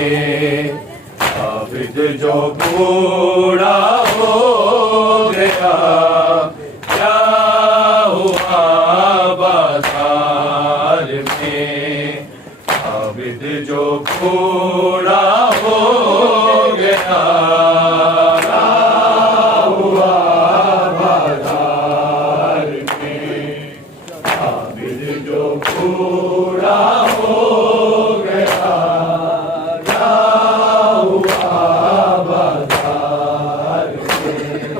में आबिद जो बूढ़ा हो गया, क्या हुआ बाजार में। आबिद जो बूढ़ा हो गया, क्या हुआ बाजार में। आबिद जो बूढ़ा हो गया, क्या हुआ बाजार में।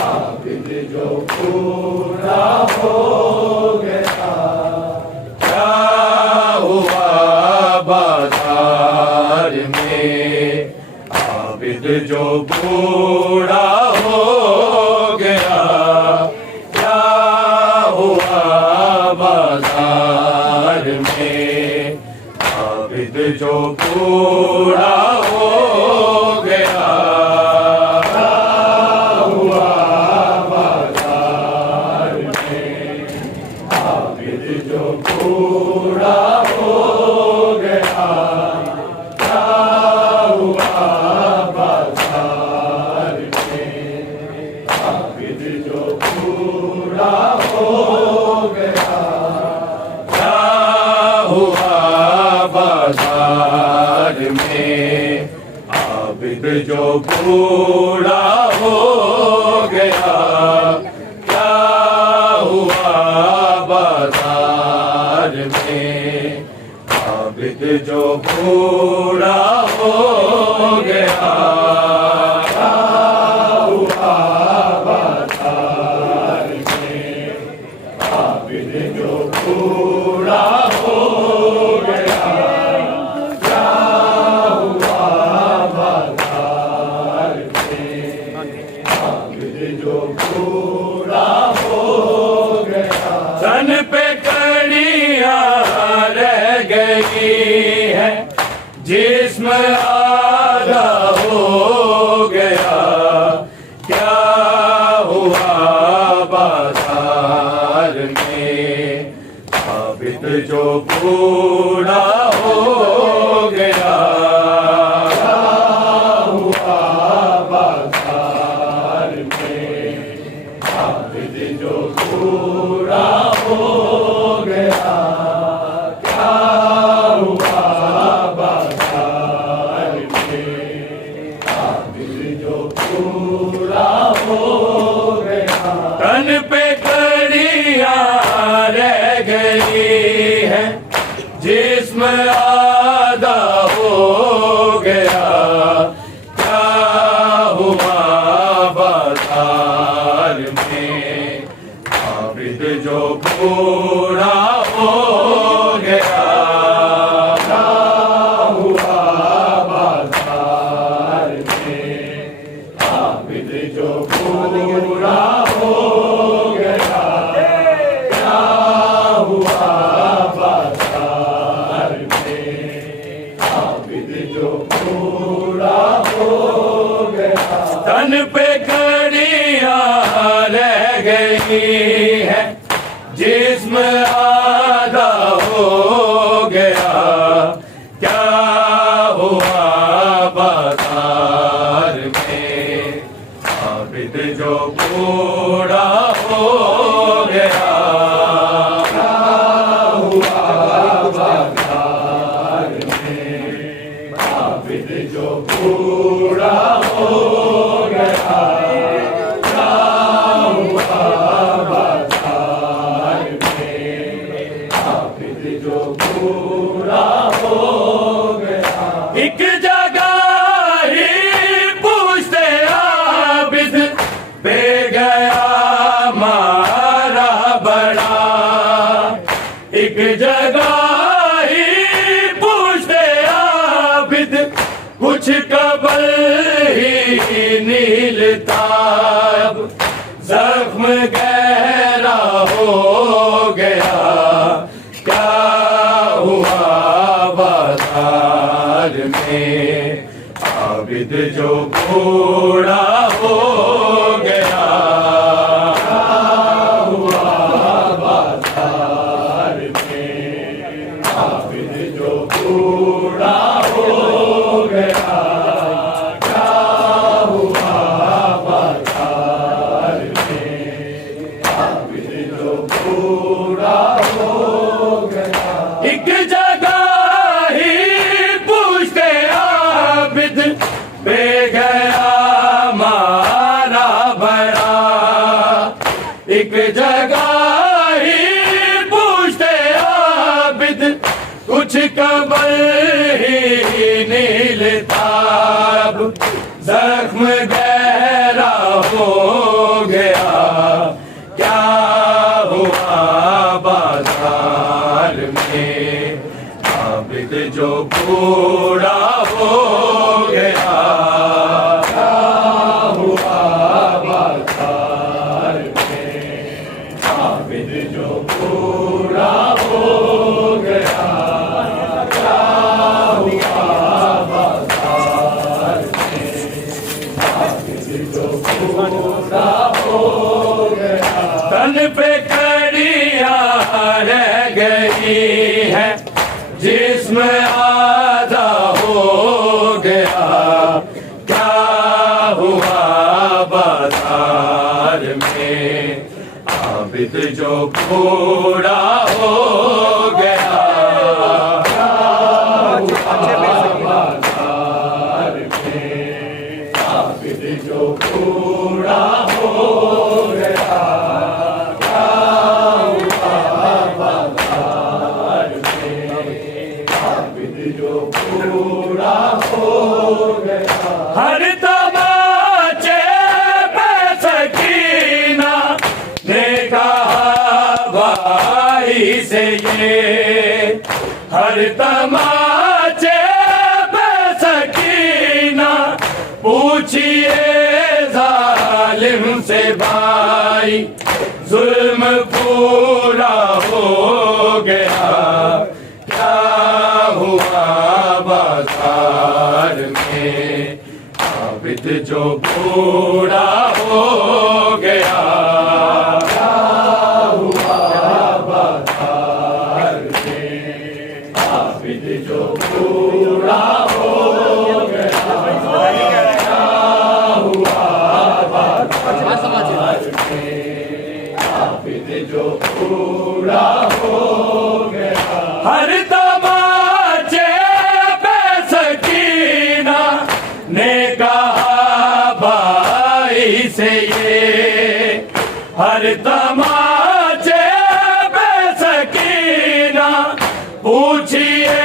आबिद जो बूढ़ा हो गया, क्या हुआ बाजार में। आबिद जो बूढ़ा हो गया, क्या हुआ बाजार में। आबिद जो बूढ़ा हो गया, क्या हुआ बाजार में। आबिद जो बूढ़ा हो गया, क्या हुआ बाजार में। आबिद जो बूढ़ा हो गया, क्या हुआ बाजार में। आबिद जो बूढ़ा हो गया, क्या हुआ बाजार में। आबिद जो बूढ़ा हो गया, क्या हुआ बाजार में। आबिद जो बूढ़ा हो गया, क्या हुआ बाजार में। आबिद जो बूढ़ा हो गया, तन पे कड़ियां रह गई है, जिस्म आधा हो गया, क्या हुआ बाजार में। आबिद जो बूढ़ा हो गया, क्या हुआ बाजार में। आबिद जो बूढ़ा हो गया, क्या हुआ बाजार में। आबिद जो बूढ़ा हो गया, तन पे कड़ियां रह गई है, जिस्म आधा हो गया, क्या हुआ बाजार में। आबिद जो बूढ़ा हो गया, क्या हुआ बाजार में। आबिद जो बूढ़ा हो गया, क्या हुआ बाजार में। आबिद जो बूढ़ा हो गया, तन पे कड़ियां रह गई है, जिस्म आधा हो गया, क्या हुआ बाजार में। आबिद जो बूढ़ा हो गया, क्या हुआ बाजार में। आबिद जो बूढ़ा हो गया, क्या हुआ बाजार में। आबिद जो बूढ़ा हो गया, एक जगह ही पूछते आबिद पे गया मारा बड़ा। एक जगह ही पूछते आबिद, कुछ कबल ही नीलताब, जख्म गहरा हो गया, क्या हुआ बाजार में। आबिद जो बूढ़ा हो गया, क्या हुआ बाजार में। आबिद जो बूढ़ा हो अम्बर ही नील ताब, जख्म गहरा हो गया। क्या हुआ बाजार में, आबिद जो बूढ़ा हो गया। क्या हुआ बाजार में, आबिद जो बूढ़ा हो गया। क्या हुआ बाजार में, आबिद जो बूढ़ा हो गया। तन पे कड़ियां रह गई है, जिस्म आधा हो गया। क्या हुआ बाजार में, आबिद जो बूढ़ा हो गया। क्या हुआ बाजार में, आबिद जो बूढ़ा हो गया। क्या हुआ बाजार में, आबिद जो बूढ़ा हो गया। हर तमाचे पे सकीना ने कहा भाई से ये, हर तमाचे पे सकीना पूछिए जालिम से भाई, जुल्म पूरा हो गया। क्या हुआ बाजार में, आबिद जो बूढ़ा हो गया। क्या हुआ बाजार में, आबिद जो बूढ़ा हो गया। क्या हुआ बाजार में, आबिद जो बूढ़ा हो गया। हर तमाचे पे सकीना ने कहा भाई से ये, हर तमाचे पे सकीना पूछिए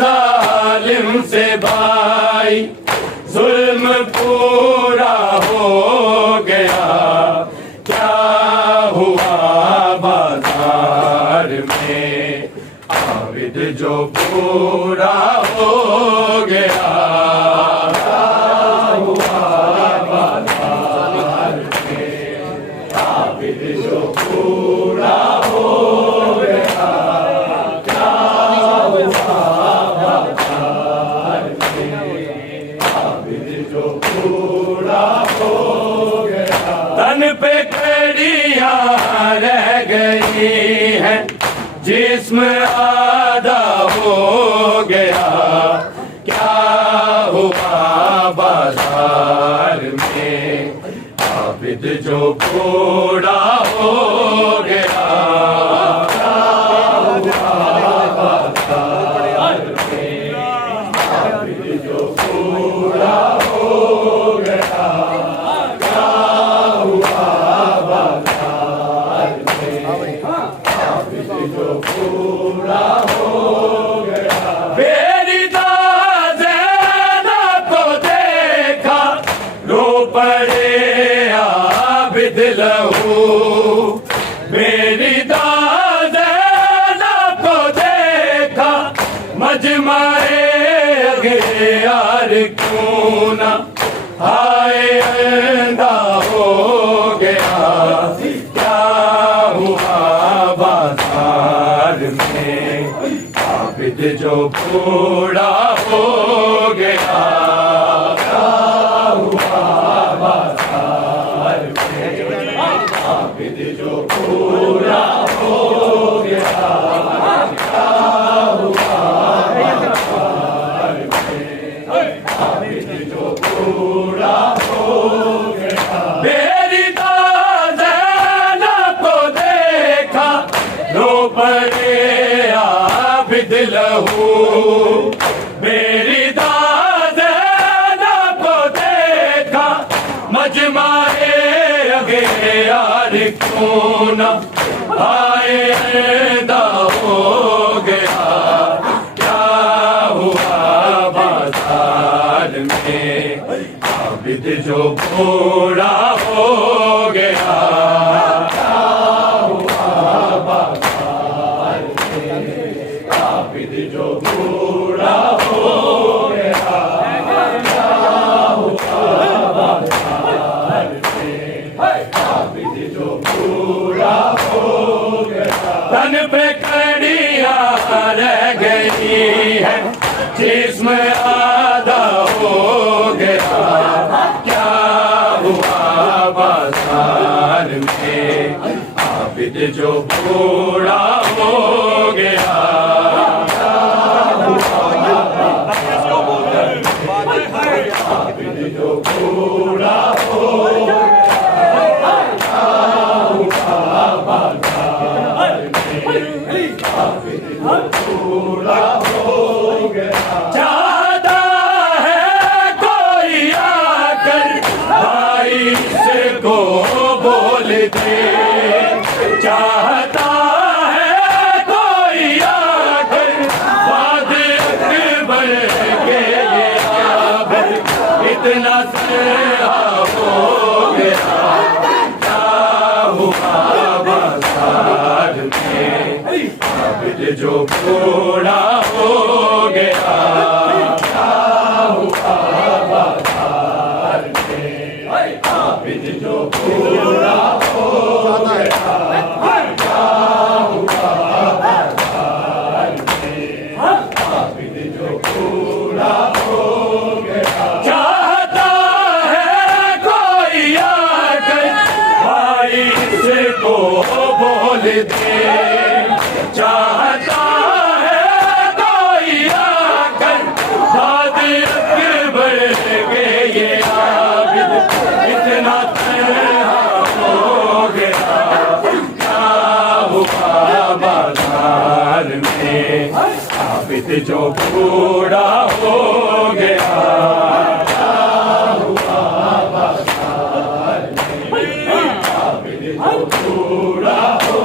जालिम से भाई, जुल्म पूरा हो गया। क्या हुआ बाजार में, आबिद जो बूढ़ा हो गया। क्या हुआ बाजार में, आबिद जो बूढ़ा हो गया। क्या हुआ बाजार में, आबिद जो बूढ़ा हो गया। तन पे कड़ियां रह गई है, जिस्म आधा हो गया। क्या हुआ बाजार में, आबिद जो बूढ़ा हो गया। क्या हुआ बाजार में, आबिद जो बूढ़ा हो गया। क्या हुआ बाजार में, आबिद जो बूढ़ा हो गया। मेरी दाज़ैना को देखा, रो पड़े आबिद लहू। मेरी दाज़ैना को देखा, मजमाए अगयार क्यों ना, हाय अंधा हो गया। क्या हुआ बाजार में, आबिद जो बूढ़ा हो गया। क्या हुआ बाजार में, आबिद जो बूढ़ा हो गया। क्या हुआ बाजार में, आबिद जो बूढ़ा हो गया। मेरी दाज़ैना को देखा, रो पड़े आबिद लहू। मेरी दाज़ैना को देखा, मजमाए अगयार क्यों ना, आए अंधा हो गया। क्या आबिद जो पूरा हो गया, आबिद जो पूरा हो गया, आबिद जो पूरा हो गया। तन पे कड़ियाँ रह गई है, जिस्म आधा हो गया, क्या हुआ बाजार में, आबिद जो पूरा हो गया, आबिद जो पूरा हो गया, आबिद जो पूरा हो गया। चाहता है कोई आकर भाई इसको बोल दे, चाहता है कोई आकर बाद अकबर के ये आबिद इतना सहा हो गया, क्या हुआ बाजार में, आबिद जो पूरा हो गया, क्या हुआ बाजार में, आबिद जो पूरा हो गया, क्या हुआ बाजार में, आबिद जो पूरा हो गया। चाहता है कोई आकर भाई इसको बोल दे, चाहता है कोई आकर दाद अकबर के ये आबिद इतना तन्हा हो गया, क्या हुआ बाजार में, आबिद जो पूरा हो गया, क्या हुआ बाजार में, आबिद जो पूरा हो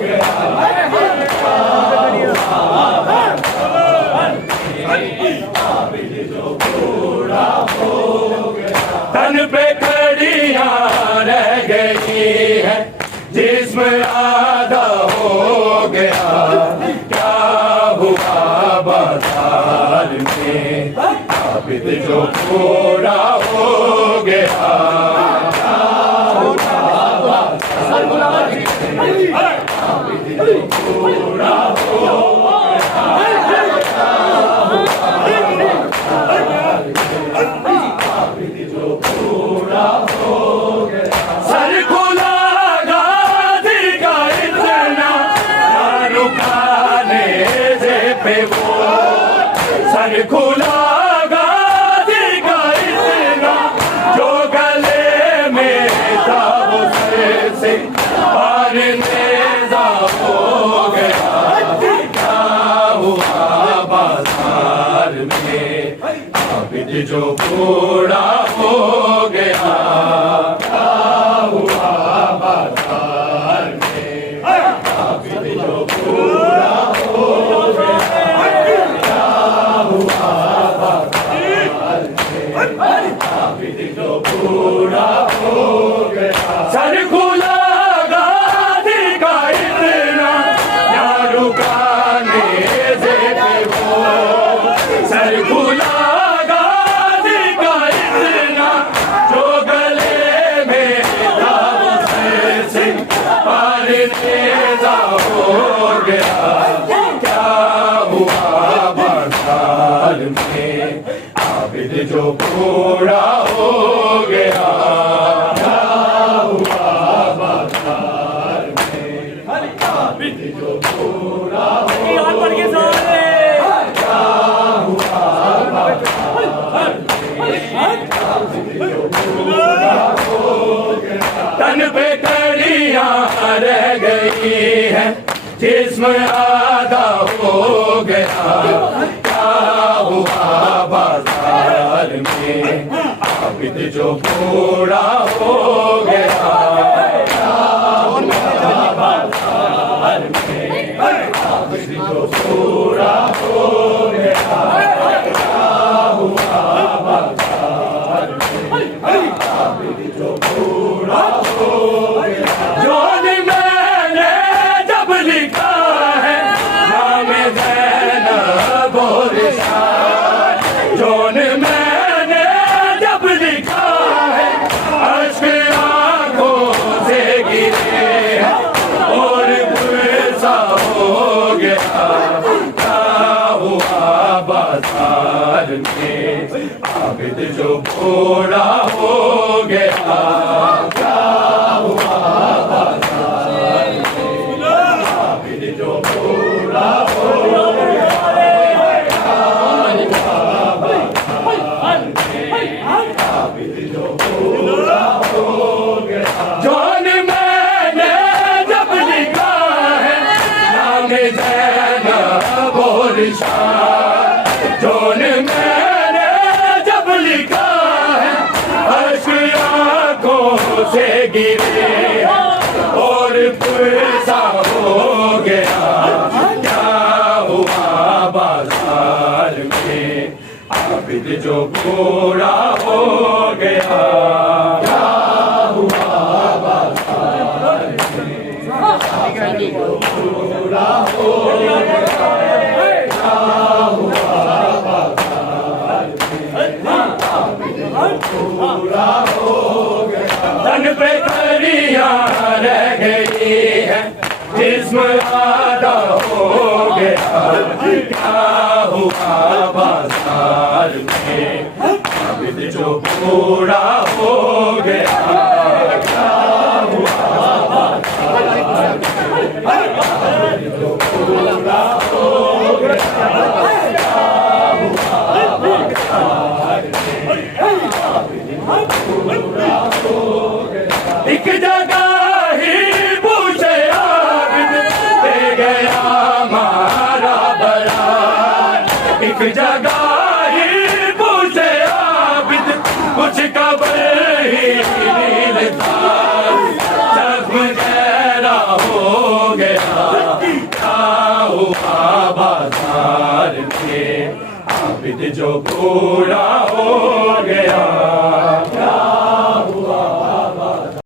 गया, आबिद जो पूरा हो गया। तन पे कड़ियाँ रह गई है, जिस्म आधा हो गया, क्या हुआ बाजार में, आबिद जो पूरा हो गया, क्या हुआ बाजार में, आबिद जो पूरा हो सर खुला गाजी का इतना रुकाने से पे वो, सर खुला गाजी का इतना जो गले में था वो सर से पार नेज़ा हो गया, क्या हुआ बाजार में, आबिद जो पूरा हो गया, क्या हुआ बाजार में, आबिद जो पूरा हो गया, क्या हुआ बाजार में, आबिद जो पूरा हो गया। सर खुला गाजी का इतना ना रुकाने से पे वो, सर खुला गाजी का इतना जो गले में था वो से पार नेज़ा हो गया, क्या हुआ बाजार में, आबिद जो पूरा हो गया, क्या हुआ बाजार में, आबिद जो पूरा हो गया, क्या हुआ बाजार में, आबिद जो पूरा हो गया। तन पे कड़ियाँ रह गई है, जिस्म आधा हो गया, क्या हुआ बाजार में, आबिद जो पूरा हो गया, क्या हुआ बाजार में, आबिद जो पूरा हो गया, क्या हुआ बाजार में, बाजार में आबिद जो बूढ़ा हो गया क्या हुआ बाजार में आबिद जो बूढ़ा हो गया आबिद जो बूढ़ा हो गया जौन मैंने जब लिखा है नाम ज़ैनब और शाह जौन मैंने जब लिखा है अश्क आँखों से गिरे और पुरसा हो गया क्या हुआ बाजार में आबिद जो बूढ़ा हो गया क्या हुआ बाजार में आबिद जो बूढ़ा हो गया क्या हुआ बाजार में आबिद जो बूढ़ा हो गया तन पे कलियां रह गई है जिस्म आधा हो गया क्या हुआ बाजार में आबिद जो बूढ़ा हो गया क्या हुआ बाजार में आबिद जो बूढ़ा हो गया क्या हुआ बाजार में आबिद जो बूढ़ा हो गया एक जगह ही पूछे आबिद दे गया मारा बयान एक जगह ही पूछे आबिद कुछ कबर ही नहीं था जख्म गहरा हो गया क्या हुआ बाजार में आबिद जो बूढ़ा हो गया क्या